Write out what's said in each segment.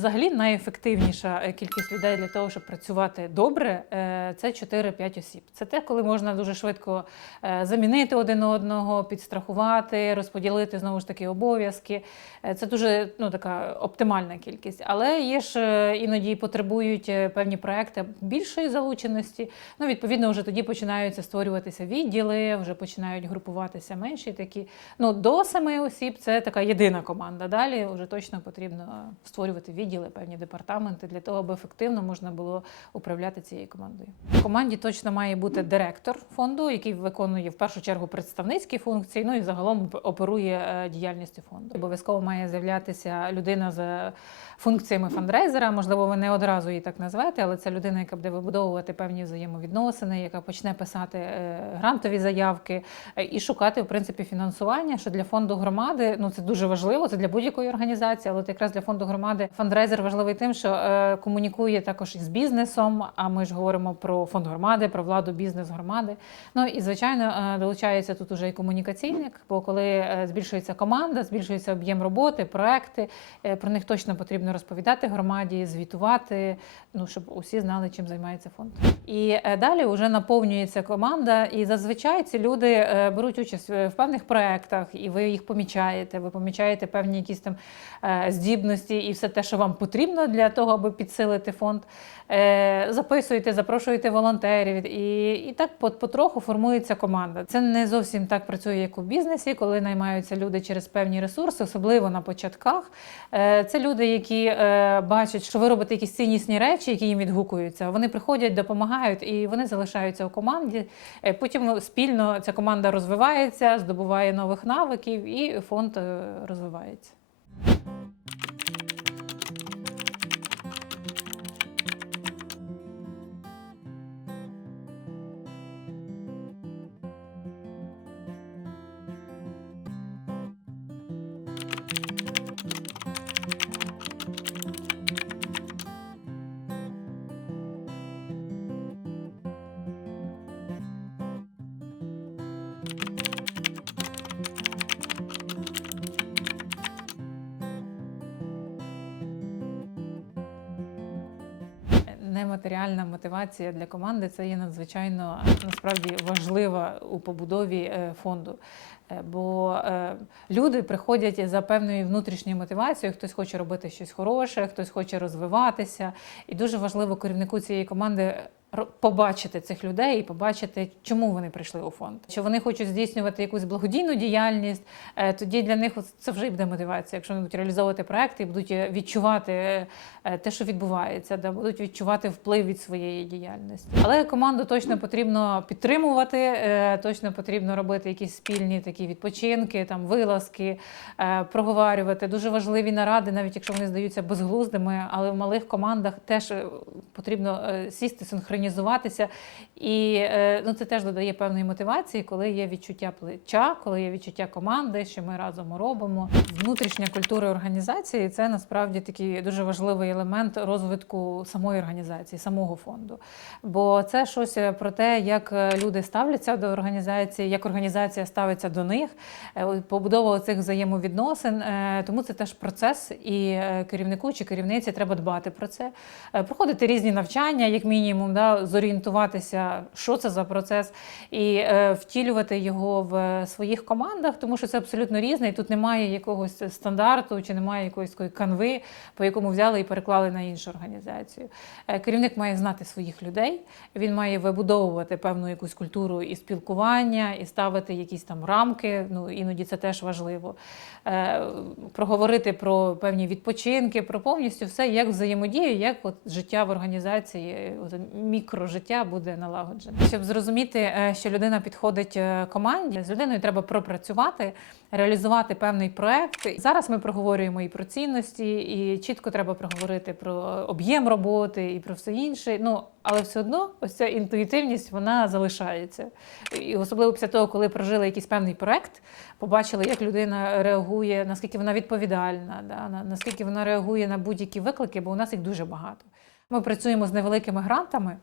взагалі найефективніша е, кількість людей для того, щоб працювати добре, е, це 4-5 осіб. Це те, коли можна дуже швидко е, замінити один одного, підстрахувати, розподілити знову ж таки обов'язки. Це дуже ну, така оптимальна кількість. Але є ж іноді потребують певні проекти більшої залученості. Ну, відповідно, вже тоді починаються створюватися відділи, вже починають групуватися менші такі. Ну, до семи осіб це така єдина команда. Далі вже точно потрібно створювати відділи, певні департаменти для того, аби ефективно можна було управляти цією командою. В команді точно має бути директор фонду, який виконує в першу чергу представницькі функції, ну і загалом оперує е, діяльністю фонду. Обов'язково має з'являтися людина з функціями фандрейзера. Можливо, ви не одразу її так назвете, але це людина, яка буде вибудовувати певні взаємовідносини, яка почне писати е, грантові заявки е, і шукати в принципі фінансування. Що для фонду громади ну це дуже важливо. Це для будь-якої організації, але якраз для фонду громади фандрейзер важливий тим, що е, комунікує також із бізнесом. А ми ж говоримо про фонд громади, про владу, бізнес громади. Ну і звичайно е, долучається тут уже і комунікаційник, бо коли е, збільшується команда, збільшується об'єм роботи, проекти. е, Про них точно потрібно розповідати громаді, звітувати, ну щоб усі знали, чим займається фонд. І е, далі вже наповнюється команда, і зазвичай ці люди е, беруть участь в певних проектах, і ви їх помічаєте. Ви помічаєте певні якісь там е, здібності і все те, що вам потрібно для того, аби підсилити фонд. Е, Записуєте, запрошуєте волонтерів, і, і так потроху формується команда. Це не зовсім так працює, як у бізнесі, коли наймаються люди через певні ресурси, особливо на початках. Е, Це люди, які е, бачать, що ви робите якісь ціннісні речі, які їм відгукуються. Вони приходять, допомагають і вони залишаються у команді. Потім спільно ця команда розвивається, здобуває нових навиків, і фонд розвивається. Нематеріальна мотивація для команди це є надзвичайно насправді важлива у побудові е, фонду. Е, Бо е, люди приходять за певною внутрішньою мотивацією, хтось хоче робити щось хороше, хтось хоче розвиватися. І дуже важливо керівнику цієї команди побачити цих людей і побачити, чому вони прийшли у фонд. Що вони хочуть здійснювати якусь благодійну діяльність, е, тоді для них це вже буде мотивація. Якщо вони будуть реалізовувати проекти і будуть е, відчувати е, те, що відбувається, да, будуть відчувати вплив від своєї діяльності. Але команду точно потрібно підтримувати, точно потрібно робити якісь спільні такі відпочинки, там вилазки, проговорювати. Дуже важливі наради, навіть якщо вони здаються безглуздими, але в малих командах теж потрібно сісти, синхронізуватися. І е, ну, це теж додає певної мотивації, коли є відчуття плеча, коли є відчуття команди, що ми разом робимо. Внутрішня культура організації це насправді такий дуже важливий елемент розвитку самої організації, самого фонду. Бо це щось про те, як е, люди ставляться до організації, як організація ставиться до них, е, побудова цих взаємовідносин. Е, Тому це теж процес, і е, керівнику чи керівниці треба дбати про це, Е, проходити різні навчання, як мінімум, да, зорієнтуватися, що це за процес, і е, втілювати його в своїх командах, тому що це абсолютно різне, і тут немає якогось стандарту чи немає якоїсь такої канви, по якому взяли і переклали на іншу організацію. Е, Керівник має знати своїх людей, він має вибудовувати певну якусь культуру і спілкування, і ставити якісь там рамки. Ну іноді це теж важливо. Е, Проговорити про певні відпочинки, про повністю все, як взаємодію, як от життя в організації, от мікрожиття буде налагоджене. Щоб зрозуміти, е, що людина підходить е, команді, з людиною треба пропрацювати, реалізувати певний проект. Зараз ми проговорюємо і про цінності, і чітко треба проговорити про об'єм роботи і про все інше. Ну але все одно ось ця інтуїтивність вона залишається. І особливо після того, коли прожили якийсь певний проект, побачили, як людина реагує, наскільки вона відповідальна, да, наскільки вона реагує на будь-які виклики, бо у нас їх дуже багато. Ми працюємо з невеликими грантами.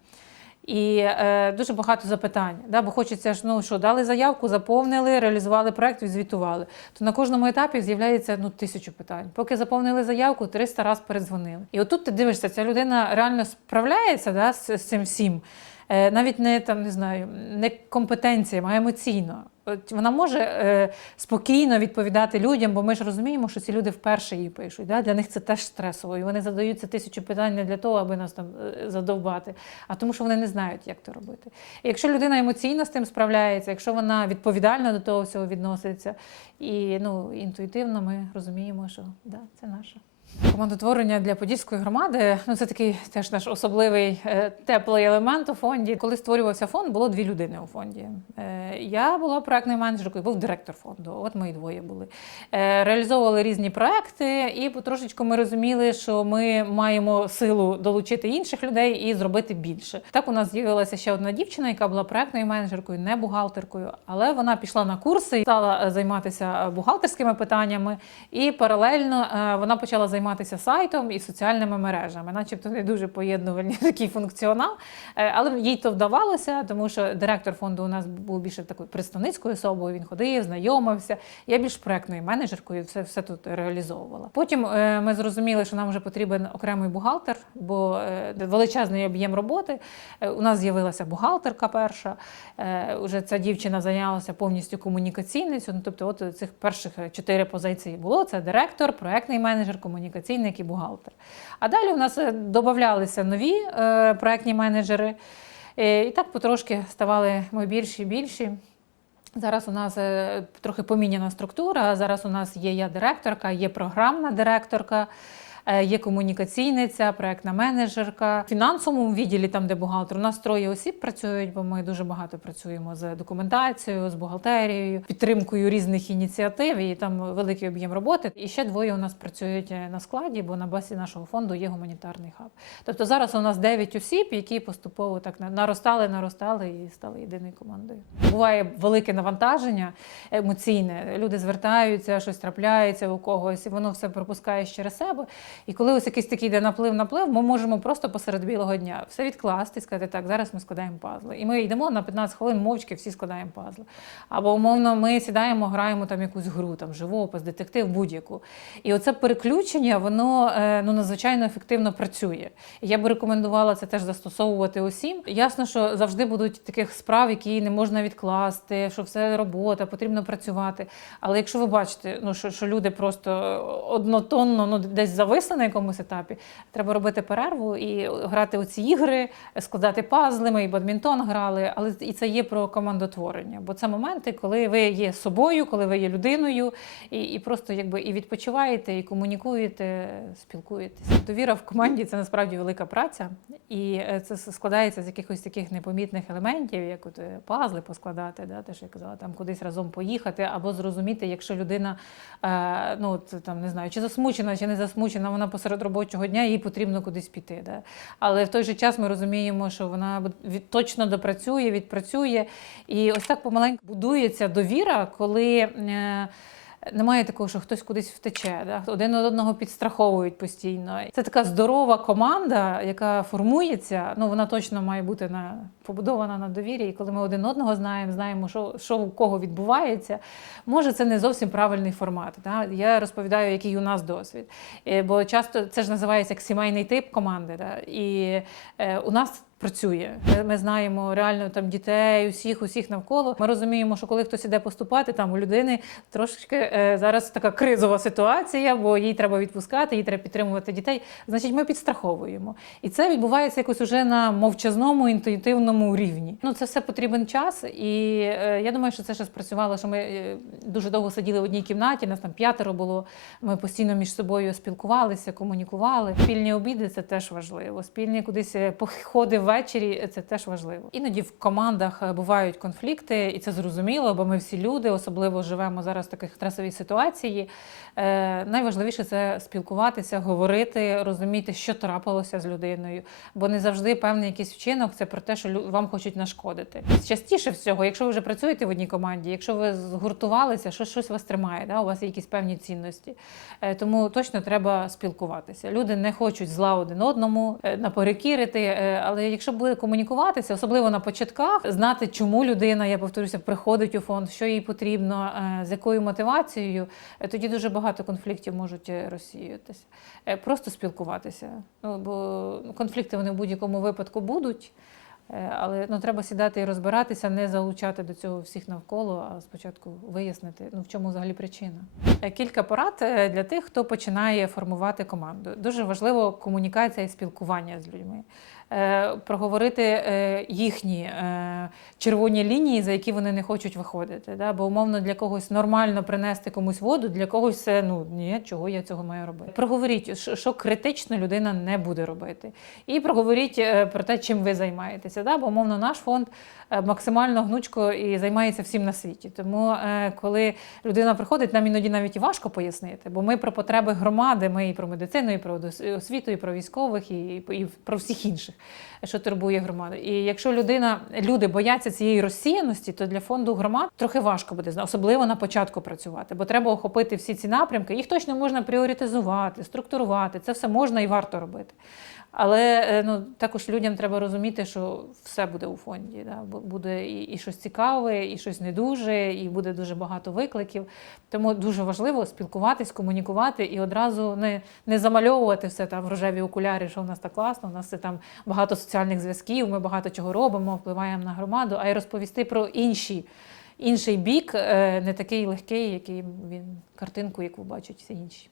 І е, дуже багато запитань. Да? Бо хочеться ж, ну що, дали заявку, заповнили, реалізували проект, відзвітували. То на кожному етапі з'являється ну, тисячу питань. Поки заповнили заявку, 300 разів передзвонили. І отут ти дивишся, ця людина реально справляється да, з, з цим всім. Е, навіть не там не знаю, не компетенціями, а емоційно. Вона може е, спокійно відповідати людям, бо ми ж розуміємо, що ці люди вперше її пишуть. Да? Для них це теж стресово. І вони задаються тисячу питань не для того, аби нас там е, задовбати, а тому, що вони не знають, як це робити. І якщо людина емоційно з тим справляється, якщо вона відповідально до того всього відноситься, і ну, інтуїтивно ми розуміємо, що да, це наше. Командотворення для подільської громади ну це такий теж наш особливий е, теплий елемент у фонді. Коли створювався фонд, було дві людини у фонді. Е, я була проектною менеджеркою, був директор фонду. От ми двоє були. Е, реалізовували різні проекти, і потрошечку ми розуміли, що ми маємо силу долучити інших людей і зробити більше. Так у нас з'явилася ще одна дівчина, яка була проектною менеджеркою, не бухгалтеркою, але вона пішла на курси, стала е, займатися бухгалтерськими питаннями, і паралельно вона почала займатися сайтом і соціальними мережами, начебто не дуже поєднувальний такий функціонал. Е, Але їй то вдавалося, тому що директор фонду у нас був більше такою представницькою особою. Він ходив, знайомився. Я більш проектною менеджеркою все, все тут реалізовувала. Потім е, ми зрозуміли, що нам вже потрібен окремий бухгалтер, бо е, величезний об'єм роботи. У нас з'явилася бухгалтерка перша. Уже ця дівчина зайнялася повністю комунікаційницю. Ну, тобто, от цих перших чотири позиції було: це директор, проектний менеджер, комунікаційник і бухгалтер. А далі у нас е, додавалися нові е, проектні менеджери. Е, І так потрошки ставали ми більші і більші. Зараз у нас трохи поміняна структура. Зараз у нас є я директорка, є програмна директорка, є комунікаційниця, проектна менеджерка. В фінансовому відділі, там де бухгалтер, у нас троє осіб працюють, бо ми дуже багато працюємо з документацією, з бухгалтерією, підтримкою різних ініціатив. І там великий об'єм роботи. І ще двоє у нас працюють е, на складі, бо на базі нашого фонду є гуманітарний хаб. Тобто зараз у нас 9 осіб, які поступово так на- наростали, наростали і стали єдиною командою. Буває велике навантаження емоційне. Люди звертаються, щось трапляється у когось, і воно все пропускаєш через себе. І коли ось якийсь такий йде наплив, наплив, ми можемо просто посеред білого дня все відкласти і сказати, так, зараз ми складаємо пазли. І ми йдемо на 15 хвилин мовчки, всі складаємо пазли. Або умовно ми сідаємо, граємо там якусь гру, там живопис, детектив, будь-яку. І оце переключення, воно е, ну надзвичайно ефективно працює. Я би рекомендувала це теж застосовувати усім. Ясно, що завжди будуть таких справ, які не можна відкласти, що все робота, потрібно працювати. Але якщо ви бачите, ну що, що люди просто однотонно ну, десь зависли на якомусь етапі, треба робити перерву і грати у ці ігри, складати пазли. Ми і бадмінтон грали, але і це є про командотворення. Бо це моменти, коли ви є собою, коли ви є людиною, і, і просто якби і відпочиваєте, і комунікуєте, спілкуєтесь. Довіра в команді це насправді велика праця, і е, це складається з якихось таких непомітних елементів, як от е, пазли поскладати, да, те, що я казала, там кудись разом поїхати, або зрозуміти, якщо людина е, ну там не знаю, чи засмучена, чи не засмучена, вона посеред робочого дня, їй потрібно кудись піти. Да. Але в той же час ми розуміємо, що вона точно допрацює, відпрацює. І ось так помаленьку будується довіра, коли. Немає такого, що хтось кудись втече, да? один одного підстраховують постійно. Це така здорова команда, яка формується. Ну вона точно має бути на побудована на довірі. І коли ми один одного знаємо, знаємо, що, що у кого відбувається. Може, це не зовсім правильний формат. Да? Я розповідаю, який у нас досвід. Е, Бо часто це ж називається як сімейний тип команди. Да? І е, у нас працює. Ми, ми знаємо реально там дітей, усіх, усіх навколо. Ми розуміємо, що коли хтось іде поступати, там у людини трошечки е, зараз така кризова ситуація, бо їй треба відпускати, їй треба підтримувати дітей. Значить, ми підстраховуємо. І це відбувається якось уже на мовчазному, інтуїтивному рівні. Ну, це все потрібен час, і е, я думаю, що це ще спрацювало, що ми е, дуже довго сиділи в одній кімнаті, нас там п'ятеро було. Ми постійно між собою спілкувалися, комунікували. Спільні обіди це теж важливо. Спільні кудись е, походи ввечері це теж важливо. Іноді в командах е, бувають конфлікти, і це зрозуміло, бо ми всі люди, особливо живемо зараз в таких стресовій ситуації. Е, найважливіше це спілкуватися, говорити, розуміти, що трапилося з людиною. Бо не завжди певний якийсь вчинок це про те, що вам хочуть нашкодити. Частіше всього, якщо ви вже працюєте в одній команді, якщо ви згуртувалися, що щось вас тримає, да? у вас є якісь певні цінності. Е, Тому точно треба спілкуватися. Люди не хочуть зла один одному, е, наперекірити, е, але якщо буде комунікуватися, особливо на початках, знати, чому людина, я повторюся, приходить у фонд, що їй потрібно, е, з якою мотивацією, е, тоді дуже багато конфліктів можуть е, розсіятися. Просто спілкуватися. Ну, бо конфлікти вони в будь-якому випадку будуть. Але ну, треба сідати і розбиратися, не залучати до цього всіх навколо, а спочатку вияснити, ну в чому взагалі причина. Кілька порад для тих, хто починає формувати команду. Дуже важливо комунікація і спілкування з людьми. Е, Проговорити е, їхні е, червоні лінії, за які вони не хочуть виходити. Бо умовно для когось нормально принести комусь воду, для когось це ну ні, чого я цього маю робити. Проговоріть, що- критично людина не буде робити. І проговоріть про те, чим ви займаєтеся. Бо умовно наш фонд максимально гнучко і займається всім на світі. Тому, е, коли людина приходить, нам іноді навіть важко пояснити, бо ми про потреби громади, ми і про медицину, і про освіту, і про військових, і, і про всіх інших, що турбує громаду. І якщо людина, люди бояться цієї розсіяності, то для фонду громад трохи важко буде особливо на початку працювати, бо треба охопити всі ці напрямки. Їх точно можна пріоритизувати, структурувати. Це все можна і варто робити. Але е, ну, також людям треба розуміти, що все буде у фонді. Да? Буде і, і щось цікаве, і щось не дуже, і буде дуже багато викликів. Тому дуже важливо спілкуватись, комунікувати і одразу не, не замальовувати все там в рожеві окуляри, що в нас так класно, у нас це там багато соціальних зв'язків, ми багато чого робимо, впливаємо на громаду, а й розповісти про інші. Інший бік, е, не такий легкий, який він картинку, яку бачать всі інші.